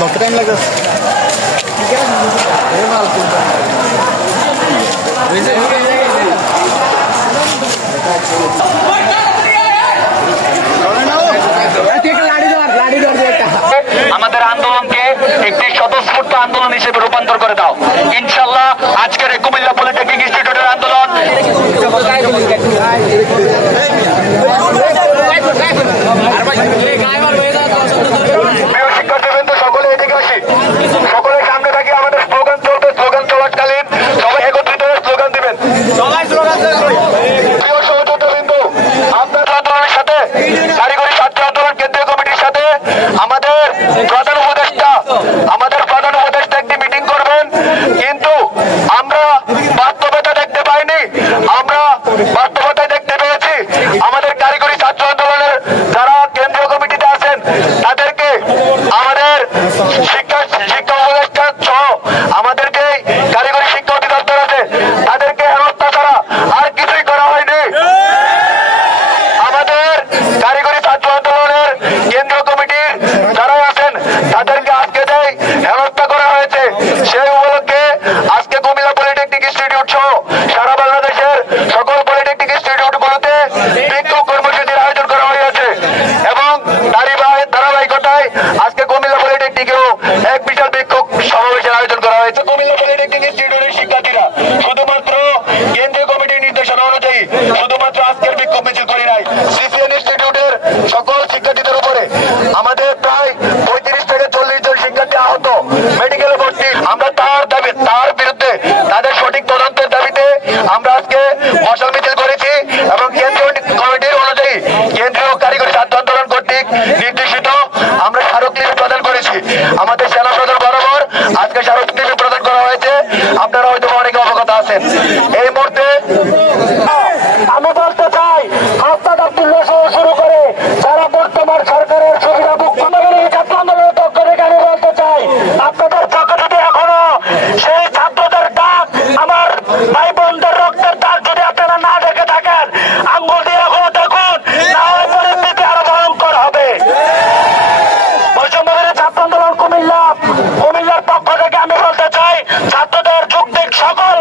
बहुत टाइम लगा আমাদের আন্দোলনকে একটি স্বতঃস্ফূর্ত আন্দোলন হিসেবে রূপান্তর করে দাও ইনশাআল্লাহ। আজকের এই কুমিল্লা পলিটেকনিক ইনস্টিটিউটের আন্দোলন শিক্ষার্থীবৃন্দ সকলে এদিকে আসি, সকলের সামনে থাকি। আমাদের স্লোগান চলবে, স্লোগান চলাকালীন সবাই একত্রিত হয়ে স্লোগান দিবেন। প্রিয় সহযোগিতাবৃন্দ, আপনার আন্দোলনের সাথে কারিগরি ছাত্র আন্দোলন কেন্দ্রীয় কমিটির সাথে আমাদের প্রধান উপদেষ্টা একটি মিটিং করবেন, কিন্তু আমরা বাস্তবতা দেখতে পাইনি। আমরা বাস্তবতায় দেখতে পেয়েছি আমাদের কারিগরি ছাত্র আন্দোলনের যারা কেন্দ্রীয় কমিটিতে আছেন তাদেরকে আমাদের শিক্ষা উপদেষ্টা সহ আমাদের যে কারিগরি শিক্ষা অধিদপ্তর আছে তাদেরকে হেনস্থা ছাড়া আর কিছুই করা হয়নি। আমাদের কারিগরি ছাত্র আন্দোলনের কেন্দ্রীয় কমিটির যারা আছেন তাদেরকে আজকে যেই হেনস্থা করা হয়েছে সেই উপলক্ষে আজকে কুমিল্লা পলিটেকনিক ইনস্টিটিউট সহ সারা বাংলাদেশের সকল পলিটেকনিক ইনস্টিটিউটগুলোতে বিক্ষোভ কর্মসূচির আয়োজন করা হয়েছে এবং ধারাবাহিকতায় আজকে কুমিল্লা পলিটেকনিকেও এক বিশাল বিক্ষোভ সমাবেশের আয়োজন করা হয়েছে। কুমিল্লা পলিটেকনিক ইনস্টিটিউটের শিক্ষার্থীরা শুধুমাত্র কেন্দ্রীয় কমিটির নির্দেশনা অনুযায়ী শুধুমাত্র আজকের বিক্ষোভ মিছিল করি নাই, সিসিএন ইনস্টিটিউটের সকল শিক্ষার্থীদের উপরে আমাদের প্রায় 35 থেকে 40 জন শিক্ষার্থী আহত, মেডিকেলে ভর্তি। আমরা তার বিরুদ্ধে তাদের সঠিক তদন্তের দাবিতে আমরা আজকে মশাল মিছিল করেছি এবং কেন্দ্রীয় কমিটির অনুযায়ী কেন্দ্রীয় কারিগরি ছাত্র আন্দোলন কর্তৃক নির্দেশিত আমরা স্মারকলিপি প্রদান করেছি। আমাদের সেনা প্রধান বরাবর আজকে স্মারকলিপি প্রদান করা হয়েছে, আপনারা হয়তো অনেকে অবগত আছেন। এই মুহূর্তে আমি বলতে চাই হাসনাত আব্দুল্লাহ সহ শুরু করে যারা বর্তমান সরকারের সুবিধা ভোগ ছাত্র আন্দোলনের পক্ষ থেকে আমি বলতে চাই আপনাদের পক্ষ থেকে এখনো সেই ছাত্রদের ডাক, আমার ভাই বোনদের রক্তের ডাক যদি আপনারা না দেখে থাকেন আঙ্গুল দিয়ে এখনো দেখুন, না হয় পরিস্থিতি আরো ভয়ঙ্কর হবে। বৈষম্যবিরোধী ছাত্র আন্দোলন কুমিল্লার পক্ষ থেকে আমি বলতে চাই ছাত্রদের যুক্তিক সকল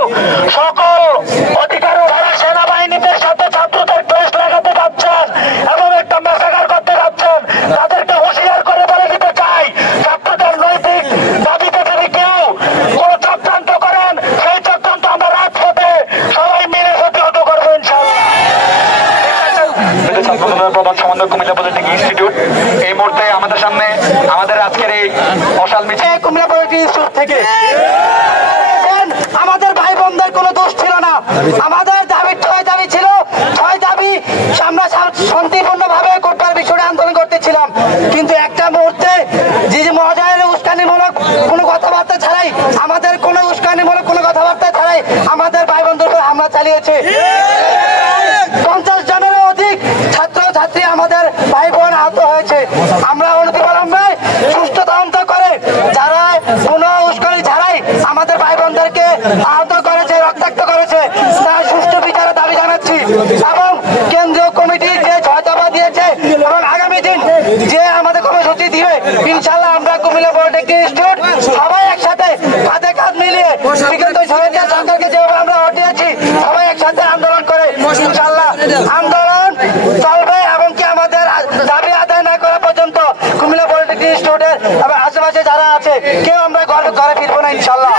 অধিকারের সেনাবাহিনীদের সাথে ছাত্রদের কেস লাগাতে যাচ্ছেন এবং একটা মেসাকার করতে যাচ্ছেন, তাদেরকে হুঁশিয়ার করে বলে দিতে চাই ছাত্রদের নৈতিক দাবিতে যদি কেউ কোন চক্রান্ত করেন সেই চক্রান্ত আমরা রাজপথে সবাই মিলে প্রতিহত করবো ইনশাআল্লাহ। প্রধান সমন্বয় কুমিল্লা পলিটেকনিক ইনস্টিটিউট এই মুহূর্তে আমাদের সামনে আমাদের আজকের এই মশাল মিছিল কুমিল্লা পলিটেকনিক ইনস্টিটিউট থেকে আমাদের ভাই বোনদের কোনো দোষ ছিল না, আমাদের দাবি ছিল 6 দাবি আমরা শান্তিপূর্ণ ভাবে করবার বিষয়ে আন্দোলন করতেছিলাম, কিন্তু একটা মুহূর্তে যে মহাজনের উস্কানিমূলক কোনো কথাবার্তা ছাড়াই আমাদের কোনো উস্কানিমূলক কোনো কথাবার্তা ছাড়াই আমাদের ভাই বোনদের উপর হামলা চালিয়েছে। 50 জনেরও অধিক ছাত্র ছাত্রী আমাদের ভাই বোন আহত হয়েছে। আমরা অনতিবিলম্বে সুস্থ তদন্ত করে যারা কোনো উস্কানি ছাড়াই আমাদের ভাই বোনদেরকে আহত করেছে, রক্তাক্ত করেছে তার সুষ্ঠু বিচারের দাবি জানাচ্ছি এবং কেন্দ্রীয় কমিটি যে 6 দফা দিয়েছে এবং আগামী দিন যে আমাদের কর্মসূচি দিবে ইনশাআল্লাহ আমরা কুমিল্লা পলিটেকনিক ইনস্টিটিউট সবাই একসাথে কাঁধে কাঁধ মিলিয়ে বিগত সরকারকে যেভাবে আমরা হটিয়েছি সবাই একসাথে আন্দোলন করে ইনশাআল্লাহ আন্দোলন চলবে এবং কি আমাদের দাবি আদায় না করা পর্যন্ত কুমিল্লা পলিটেকনিক ইনস্টিটিউটের এবং আশেপাশে যারা আছে কেউ আমরা ঘরে ফিরবো না ইনশাআল্লাহ।